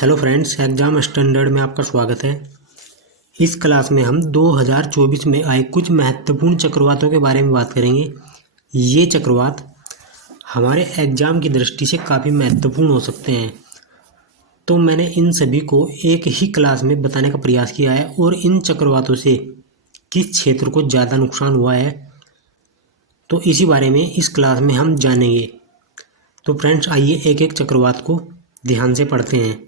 Hello friends, exam standard में आपका स्वागत है। इस क्लास में हम 2024 में आए कुछ महत्वपूर्ण चक्रवातों के बारे में बात करेंगे। ये चक्रवात हमारे एग्ज़ाम की दृष्टि से काफ़ी महत्वपूर्ण हो सकते हैं, तो मैंने इन सभी को एक ही क्लास में बताने का प्रयास किया है और इन चक्रवातों से किस क्षेत्र को ज़्यादा नुकसान हुआ है, तो इसी बारे में इस क्लास में हम जानेंगे। तो फ्रेंड्स, आइए एक एक चक्रवात को ध्यान से पढ़ते हैं।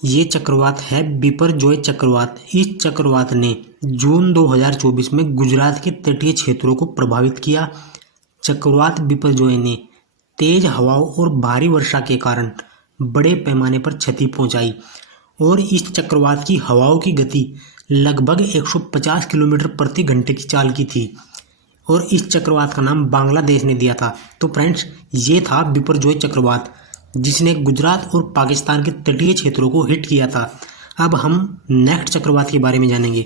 ये चक्रवात है बिपरजॉय चक्रवात। इस चक्रवात ने जून 2024 में गुजरात के तटीय क्षेत्रों को प्रभावित किया। चक्रवात बिपरजॉय ने तेज हवाओं और भारी वर्षा के कारण बड़े पैमाने पर क्षति पहुंचाई और इस चक्रवात की हवाओं की गति लगभग 150 किलोमीटर प्रति घंटे की चाल की थी और इस चक्रवात का नाम बांग्लादेश ने दिया था। तो फ्रेंड्स, ये था बिपरजॉय चक्रवात जिसने गुजरात और पाकिस्तान के तटीय क्षेत्रों को हिट किया था। अब हम नेक्स्ट चक्रवात के बारे में जानेंगे।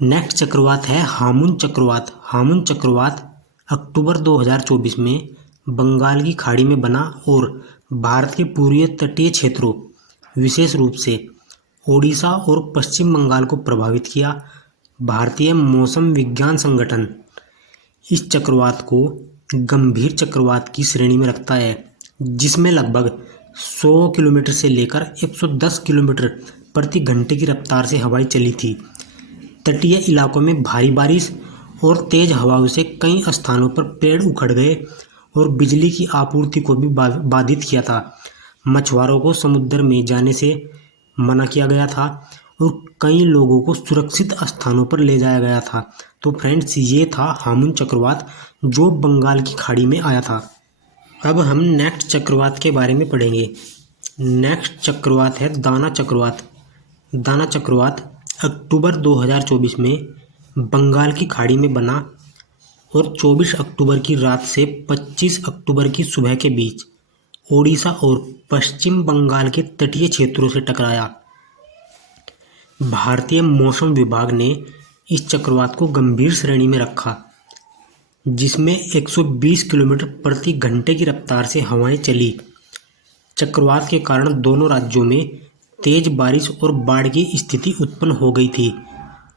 नेक्स्ट चक्रवात है हामुन चक्रवात। हामुन चक्रवात अक्टूबर 2024 में बंगाल की खाड़ी में बना और भारत के पूर्वीय तटीय क्षेत्रों, विशेष रूप से ओडिशा और पश्चिम बंगाल को प्रभावित किया। भारतीय मौसम विज्ञान संगठन इस चक्रवात को गंभीर चक्रवात की श्रेणी में रखता है, जिसमें लगभग 100 किलोमीटर से लेकर 110 किलोमीटर प्रति घंटे की रफ्तार से हवाएं चली थी। तटीय इलाकों में भारी बारिश और तेज हवाओं से कई स्थानों पर पेड़ उखड़ गए और बिजली की आपूर्ति को भी बाधित किया था। मछुआरों को समुद्र में जाने से मना किया गया था और कई लोगों को सुरक्षित स्थानों पर ले जाया गया था। तो फ्रेंड्स, ये था हामुन चक्रवात जो बंगाल की खाड़ी में आया था। अब हम नेक्स्ट चक्रवात के बारे में पढ़ेंगे। नेक्स्ट चक्रवात है दाना चक्रवात। दाना चक्रवात अक्टूबर 2024 में बंगाल की खाड़ी में बना और 24 अक्टूबर की रात से 25 अक्टूबर की सुबह के बीच ओडिशा और पश्चिम बंगाल के तटीय क्षेत्रों से टकराया। भारतीय मौसम विभाग ने इस चक्रवात को गंभीर श्रेणी में रखा, जिसमें 120 किलोमीटर प्रति घंटे की रफ्तार से हवाएं चली। चक्रवात के कारण दोनों राज्यों में तेज बारिश और बाढ़ की स्थिति उत्पन्न हो गई थी,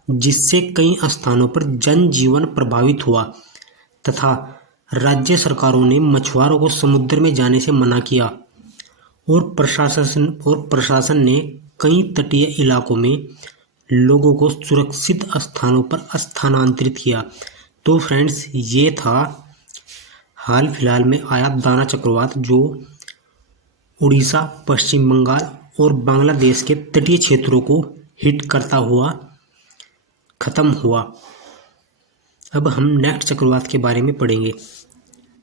जिससे कई स्थानों पर जनजीवन प्रभावित हुआ तथा राज्य सरकारों ने मछुआरों को समुद्र में जाने से मना किया और प्रशासन ने कई तटीय इलाकों में लोगों को सुरक्षित स्थानों पर स्थानांतरित किया। तो फ्रेंड्स, ये था हाल फिलहाल में आया दाना चक्रवात जो उड़ीसा, पश्चिम बंगाल और बांग्लादेश के तटीय क्षेत्रों को हिट करता हुआ ख़त्म हुआ। अब हम नेक्स्ट चक्रवात के बारे में पढ़ेंगे।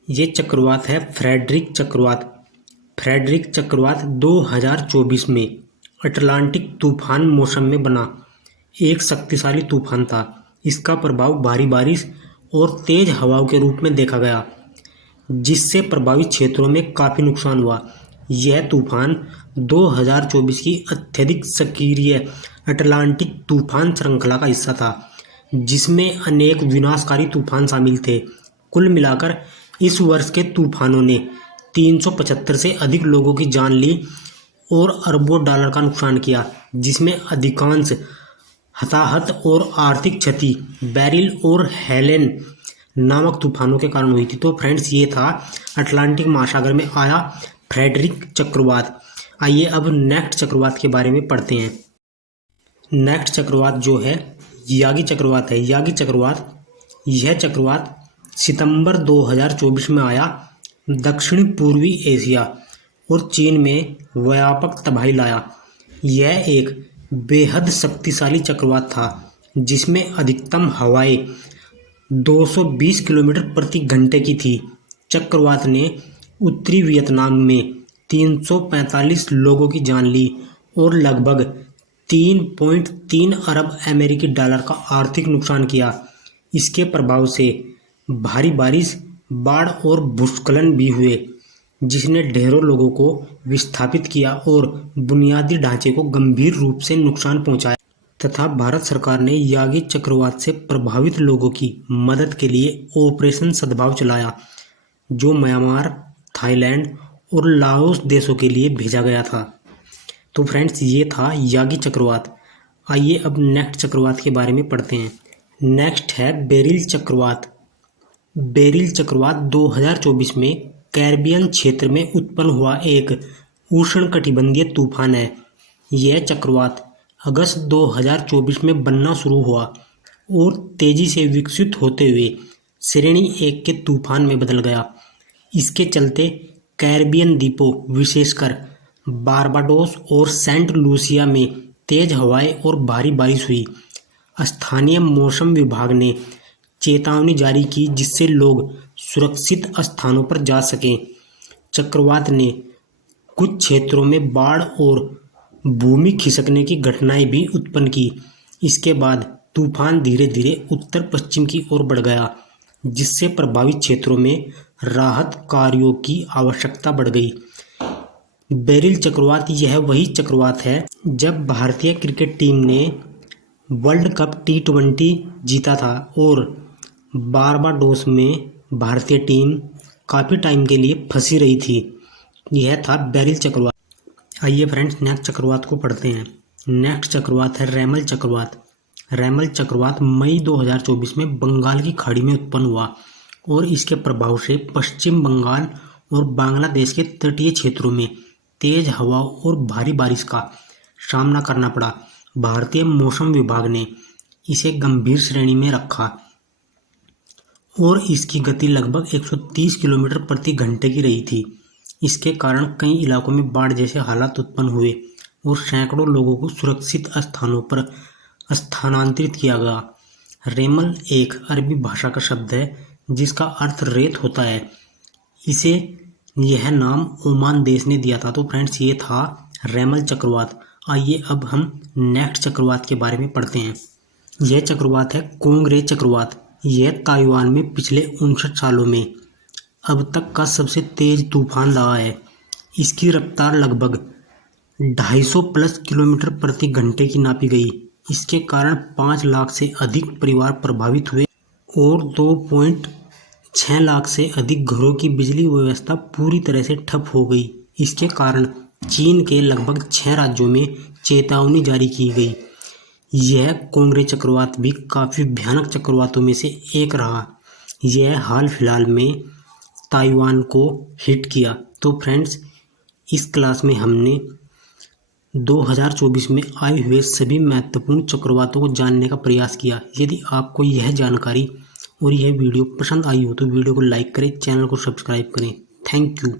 ये चक्रवात है फ्रेडरिक चक्रवात। फ्रेडरिक चक्रवात 2024 में अटलांटिक तूफान मौसम में बना एक शक्तिशाली तूफान था। इसका प्रभाव भारी बारिश और तेज हवाओं के रूप में देखा गया, जिससे प्रभावित क्षेत्रों में काफ़ी नुकसान हुआ। यह तूफान 2024 की अत्यधिक सक्रिय अटलांटिक तूफान श्रृंखला का हिस्सा था, जिसमें अनेक विनाशकारी तूफान शामिल थे। कुल मिलाकर इस वर्ष के तूफानों ने 375 से अधिक लोगों की जान ली और अरबों डॉलर का नुकसान किया, जिसमें अधिकांश हताहत और आर्थिक क्षति बेरिल और हेलेन नामक तूफानों के कारण हुई थी। तो फ्रेंड्स, ये था अटलांटिक महासागर में आया फ्रेडरिक चक्रवात। आइए अब नेक्स्ट चक्रवात के बारे में पढ़ते हैं। नेक्स्ट चक्रवात जो है यागी चक्रवात है। यागी चक्रवात, यह चक्रवात सितंबर 2024 में आया। दक्षिण पूर्वी एशिया और चीन में व्यापक तबाही लाया। यह एक बेहद शक्तिशाली चक्रवात था, जिसमें अधिकतम हवाएं 220 किलोमीटर प्रति घंटे की थी। चक्रवात ने उत्तरी वियतनाम में 345 लोगों की जान ली और लगभग 3.3 अरब अमेरिकी डॉलर का आर्थिक नुकसान किया। इसके प्रभाव से भारी बारिश, बाढ़ और भूस्खलन भी हुए, जिसने ढेरों लोगों को विस्थापित किया और बुनियादी ढांचे को गंभीर रूप से नुकसान पहुंचाया तथा भारत सरकार ने यागी चक्रवात से प्रभावित लोगों की मदद के लिए ऑपरेशन सद्भाव चलाया, जो म्यांमार, थाईलैंड और लाओस देशों के लिए भेजा गया था। तो फ्रेंड्स ये था यागी चक्रवात। आइए अब नेक्स्ट चक्रवात के बारे में पढ़ते हैं। नेक्स्ट है बेरिल चक्रवात। बेरिल चक्रवात 2024 में कैरिबियन क्षेत्र में उत्पन्न हुआ एक उष्णकटिबंधीय तूफान है। यह चक्रवात अगस्त 2024 में बनना शुरू हुआ और तेजी से विकसित होते हुए श्रेणी 1 के तूफान में बदल गया। इसके चलते कैरिबियन द्वीपों विशेषकर बारबाडोस और सेंट लूसिया में तेज हवाएं और भारी बारिश हुई। स्थानीय मौसम विभाग ने चेतावनी जारी की जिससे लोग सुरक्षित स्थानों पर जा सकें। चक्रवात ने कुछ क्षेत्रों में बाढ़ और भूमि खिसकने की घटनाएं भी उत्पन्न की। इसके बाद तूफान धीरे धीरे उत्तर पश्चिम की ओर बढ़ गया, जिससे प्रभावित क्षेत्रों में राहत कार्यों की आवश्यकता बढ़ गई। बेरिल चक्रवात यह वही चक्रवात है जब भारतीय क्रिकेट टीम ने वर्ल्ड कप T20 जीता था और बारबाडोस में भारतीय टीम काफ़ी टाइम के लिए फंसी रही थी। यह था बेरिल चक्रवात। आइए फ्रेंड्स नेक्स्ट चक्रवात को पढ़ते हैं। नेक्स्ट चक्रवात है रेमल चक्रवात। रेमल चक्रवात मई 2024 में बंगाल की खाड़ी में उत्पन्न हुआ और इसके प्रभाव से पश्चिम बंगाल और बांग्लादेश के तटीय क्षेत्रों में तेज हवा और भारी बारिश का सामना करना पड़ा। भारतीय मौसम विभाग ने इसे गंभीर श्रेणी में रखा और इसकी गति लगभग 130 किलोमीटर प्रति घंटे की रही थी। इसके कारण कई इलाकों में बाढ़ जैसे हालात उत्पन्न हुए और सैकड़ों लोगों को सुरक्षित स्थानों पर स्थानांतरित किया गया। रेमल एक अरबी भाषा का शब्द है जिसका अर्थ रेत होता है। इसे यह नाम ओमान देश ने दिया था। तो फ्रेंड्स ये था रेमल चक्रवात। आइए अब हम नेक्स्ट चक्रवात के बारे में पढ़ते हैं। यह चक्रवात है कोंगरे चक्रवात। यह ताइवान में पिछले 59 सालों में अब तक का सबसे तेज तूफान रहा है। इसकी रफ्तार लगभग 250 प्लस किलोमीटर प्रति घंटे की नापी गई। इसके कारण 5 लाख से अधिक परिवार प्रभावित हुए और 2.6 लाख से अधिक घरों की बिजली व्यवस्था पूरी तरह से ठप हो गई। इसके कारण चीन के लगभग 6 राज्यों में चेतावनी जारी की गई। यह कोंगरे चक्रवात भी काफ़ी भयानक चक्रवातों में से एक रहा। यह हाल फिलहाल में ताइवान को हिट किया। तो फ्रेंड्स इस क्लास में हमने 2024 में आए हुए सभी महत्वपूर्ण चक्रवातों को जानने का प्रयास किया। यदि आपको यह जानकारी और यह वीडियो पसंद आई हो तो वीडियो को लाइक करें, चैनल को सब्सक्राइब करें। Thank you.